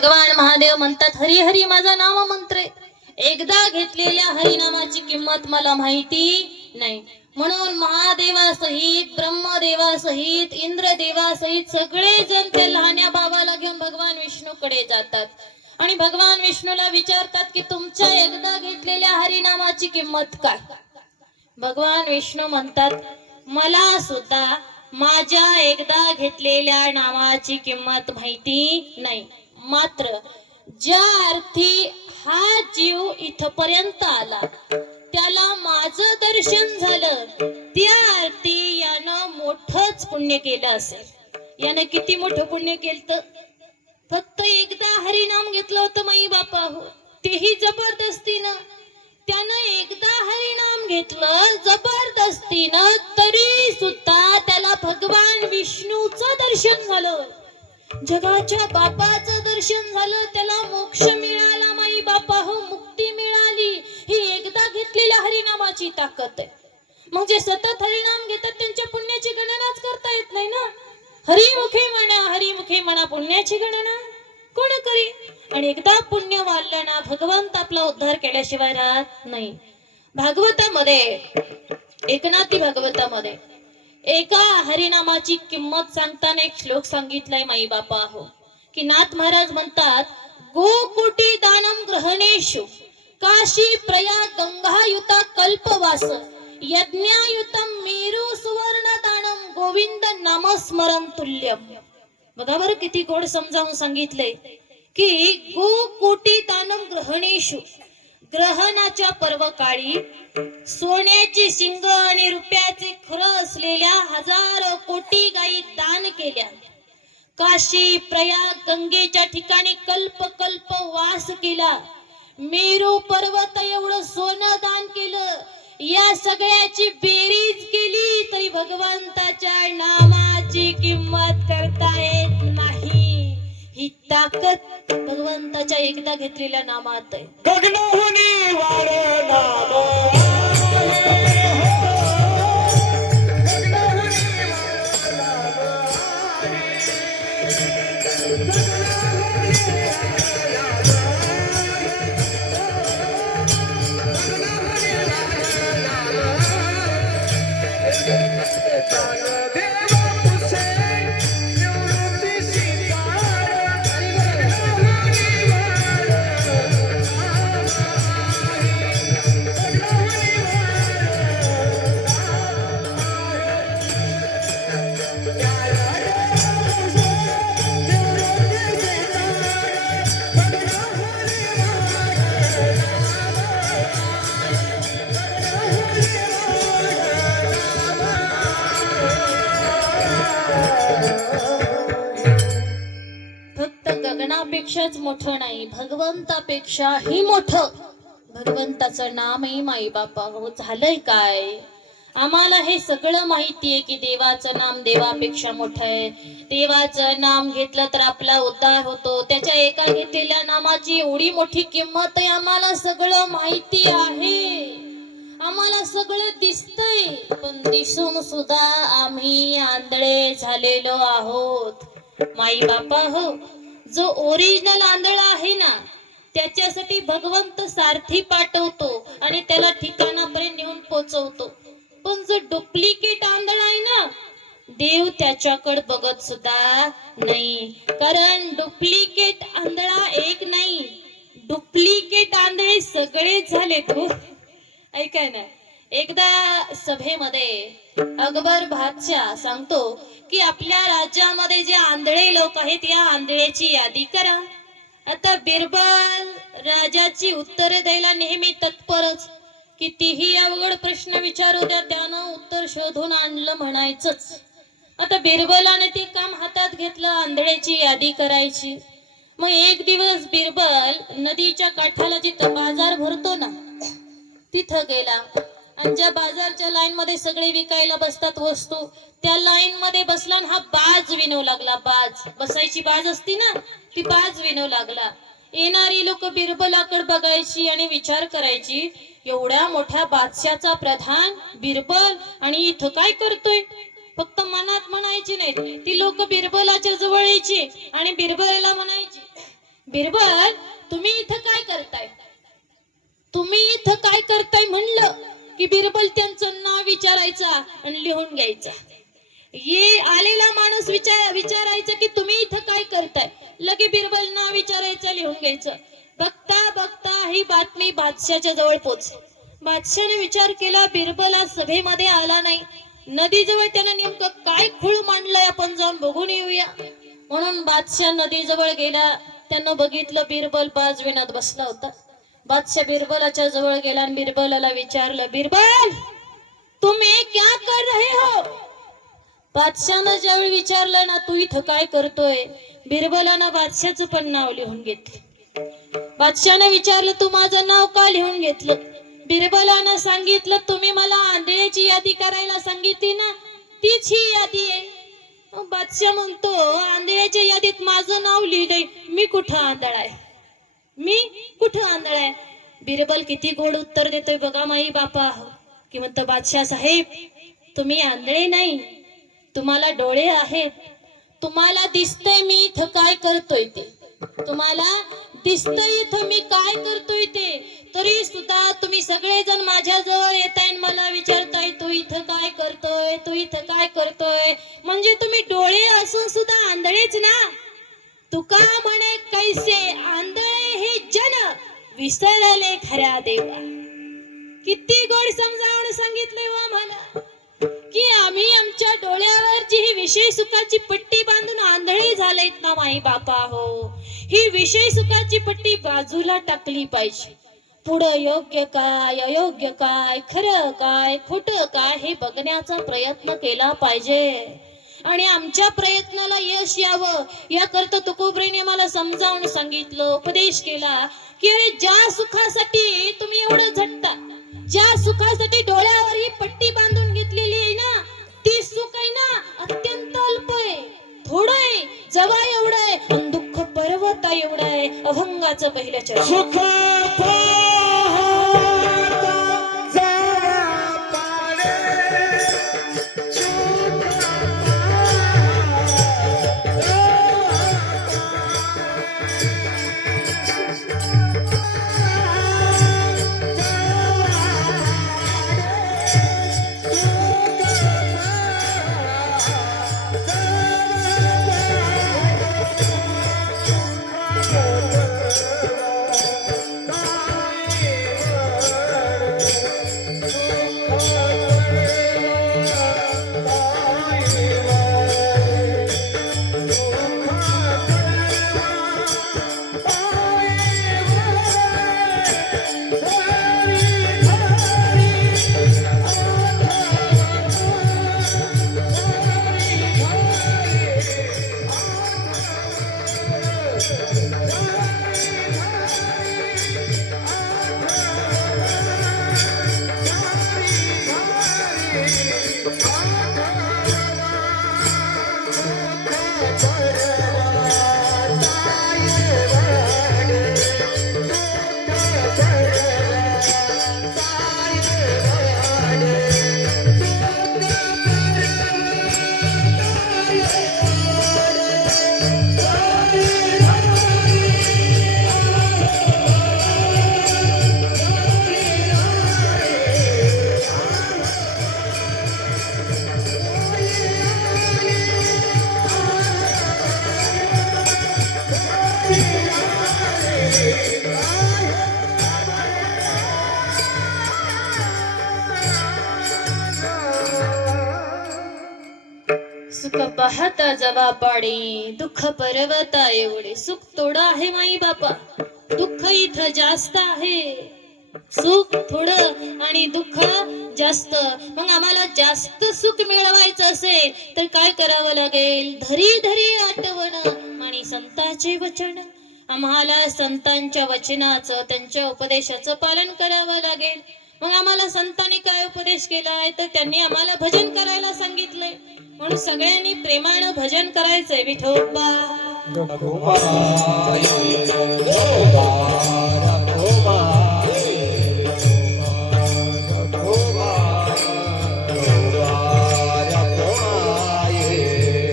भगवान महादेव म्हणतात हरी हरी माझा नाम मंत्र एकदा घेतलेल्या हरिनामाची किंमत मला माहिती नाही. म्हणून महादेवासहित ब्रह्मदेवासहित इंद्रदेवासहित सगळे जण ते लहान्या बाबाला घेऊन भगवान विष्णूकडे जातात. आणि भगवान विष्णूला विचारतात की तुमच्या एकदा घेतलेल्या हरिनामाची किंमत काय? भगवान विष्णू म्हणतात मला सुद्धा माझ्या एकदा घेतलेल्या नावाची किंमत माहिती नाही. मात्र ज्या अर्थी हा जीव इथपर्यंत आला त्याला माझं दर्शन झालं त्या अर्थी यानं मोठच पुण्य केलं असेल. यानं किती मोठं पुण्य केलं फक्त एकदा हरिनाम घेतलं होतं माई बापा हो तेही जबरदस्तीनं. त्यानं एकदा हरिनाम घेतलं जबरदस्तीनं तरी सुद्धा त्याला भगवान विष्णूचं दर्शन झालं. जगाच्या बापाचं दर्शन झालं त्याला मोक्ष मिळाला. माई बापा हो मुक्ती मिळाली. ही एकदा घेतलेल्या हरिनामाची ताकद आहे. मग जे सतत हरिनाम घेतात त्यांच्या पुण्याची गणनाच करता येत नाही ना? हरिमुखे म्हणा हरिमुखे म्हणा पुण्याची गणना. कोण करी? आणि एकदा पुण्य वाढलं ना भगवंत आपला उद्धार केल्याशिवाय राहत नाही. भागवतामध्ये एकनाथी भागवतामध्ये एका हरिनामाची किंमत सांगताना एक श्लोक सांगितलाय माई बापा हो की नाथ महाराज म्हणतात गोकोटी दानम ग्रहणेषु काशी प्रया गंगायुता कल्पवास यज्ञायुतम मेरू सुवर्ण दानम गोविंद नामस्मरम तुल्यम. बघा बरं किती गोड समजावून सांगितलंय की गो कोटी दानम ग्रहणेषु ग्रहणाच्या पर्व काळी सोन्याची शिंग आणि रुपयाचे खर असलेल्या हजारो कोटी गायी दान केल्या. काशी प्रयाग गंगेच्या ठिकाणी कल्प कल्प वास केला. मेरू पर्वत एवढं सोनं दान केलं. या सगळ्याची बेरीज केली तरी भगवंताच्या नाम ही ताकद भगवंताच्या एकदा घेतलेल्या नामात आहे. गगनहुनी मोठं नाही भगवंतापेक्षाही मोठं. भगवंताचं नामही माई बापा हो झालंय काय? आम्हाला हे सगळं माहितीये की देवाचं नाम देवापेक्षा मोठं आहे. देवाचं नाम घेतलं तर आपला उद्धार होतो. त्याच्या एका घेतलेल्या नामाची एवढी मोठी किंमत आहे आम्हाला सगळं माहिती आहे. आम्हाला सगळं दिसतंय. पण दिसून सुद्धा आम्ही आंधळे झालेलो आहोत. माई बापा हो जो ओरिजिनल आंधळा आहे ना त्याच्यासाठी भगवंत सारथी पाठवतो आणि त्याला ठिकाणापर्यंत नेऊन पोहोचवतो पण जो डुप्लिकेट आंधळा आहे ना देव त्याच्याकडे बघत सुद्धा नाही. कारण डुप्लिकेट आंधळा एक नाही. डुप्लिकेट आंधळे सगळेच झालेत हो. ऐकाय ना. एकदा सभेमध्ये अकबर बादशाह सांगतो की आपल्या राज्यामध्ये जे आंधळे लोक आहेत या आंधळ्याची यादी करा. आता बिरबल राजाची उत्तरे द्यायला नेहमी तत्परच कितीही अवघड प्रश्न विचारू द्या त्यानं उत्तर शोधून आणलं म्हणायचंच. आता बिरबलाने ते काम हातात घेतलं आंधळ्याची यादी करायची. मग एक दिवस बिरबल नदीच्या काठाला जिथं बाजार भरतो ना तिथं गेला. आणि ज्या बाजारच्या लाईन मध्ये सगळे विकायला बसतात वस्तू त्या लाईन मध्ये बसला हा बाज विनव लागला बाज. बसायची बाज असती ना ती बाज विनव लागला. येणारी लोक बिरबलाकड बघायची आणि विचार करायची एवढ्या मोठ्या बादशाचा प्रधान बिरबल आणि इथं काय करतोय? फक्त मनात म्हणायची नाहीत. ती लोक बिरबलाच्या जवळ यायची आणि बिरबलला म्हणायची बिरबल तुम्ही इथं काय करताय? तुम्ही इथं काय करताय? म्हणलं. की बिरबल त्यांचं नाव विचारायचा आणि लिहून घ्यायचा. ये आलेला माणूस विचार विचारायचा की तुम्ही इथं काय करताय? लगे बिरबल नाव विचारायचं लिहून घ्यायचं. बघता बघता ही बातमी बादशाच्या जवळ पोच बादशाने विचार केला बिरबल आज सभेमध्ये आला नाही. नदीजवळ त्यानं नेमकं काय खूळ मांडलंय आपण जाऊन बघून येऊया. म्हणून बादशाह नदीजवळ गेला. त्यानं बघितलं बिरबल बाजविनात बसला होता. बादशाह बिरबलाच्या जवळ गेला आणि बिरबलाला विचारलं बिरबल तुम्ही क्या कर रहे हो? बादशानं ज्यावेळी विचारलं ना तू इथं काय करतोय? बिरबलानं बादशाचं पण नाव लिहून घेतलं. बादशाने विचारलं तू माझं नाव का लिहून घेतलं? बिरबलानं सांगितलं तुम्ही मला आंधळ्याची यादी करायला सांगितली ना तीच ही यादी आहे. बादशाह म्हणतो आंधळ्याच्या यादीत माझं नाव लिहिलंय मी कुठं आंधळ आहे? मी कुठं आंधळ आहे? बिरबल किती गोड उत्तर देतोय बघा माई बापा. कि म्हणतो बादशाह साहेब तुम्ही आंधळे नाही. तुम्हाला डोळे आहेत. तुम्हाला दिसतंय मी इथं काय करतोय ते. तुम्हाला दिसतंय इथं मी काय करतोय ते. तरी सुद्धा तुम्ही सगळेजण माझ्या जवळ येताय मला विचारताय तू इथं काय करतोय? तू इथं काय करतोय? म्हणजे तुम्ही डोळे असून सुद्धा आंधळेच ना. तुका म्हणे कैसे आंधळे विसरले खऱ्या देवा. किती गोड समजावून सांगितले व आम्हाला. की आम्ही आमच्या डोळ्यावरची ही विषय सुखाची पट्टी बांधून आंधळे झालेत ना माई बापा हो ही विषय सुखाची पट्टी बाजूला टाकली पाहिजे. पुढं योग्य काय अयोग्य काय खरं काय खोट काय हे बघण्याचा प्रयत्न केला पाहिजे. आणि आमच्या प्रयत्नाला यश यावं याकरता तुकोबरीने मला समजावून सांगितलं उपदेश केला की अरे ज्या सुखासाठी तुम्ही एवढं झटता ज्या सुखासाठी डोळ्यावर ही पट्टी बांधून घेतलेली आहे ना ती सुख आहे ना अत्यंत अल्प आहे. थोडं आहे जवा एवढं आहे पण दुःख पर्वता एवढं आहे अभंगाचं पहिलं चरण. सुख पाहता जबा पाडे दुःख पर्वता एवढे सुख थोडं आहे माई बापा. दुःख इथं जास्त आहे. सुख थोडं आणि दुःख जास्त. मग आम्हाला जास्त सुख मिळवायचं असेल तर काय करावं लागेल? धरी धरी आठवण आणि संतांचे वचन. आम्हाला संतांच्या वचनाचं त्यांच्या उपदेशाचं पालन करावं लागेल. मग आम्हाला संतांनी काय उपदेश केला आहे तर त्यांनी आम्हाला भजन करायला सांगितलंय. म्हणून सगळ्यांनी प्रेमानं भजन करायचंय विठोबा.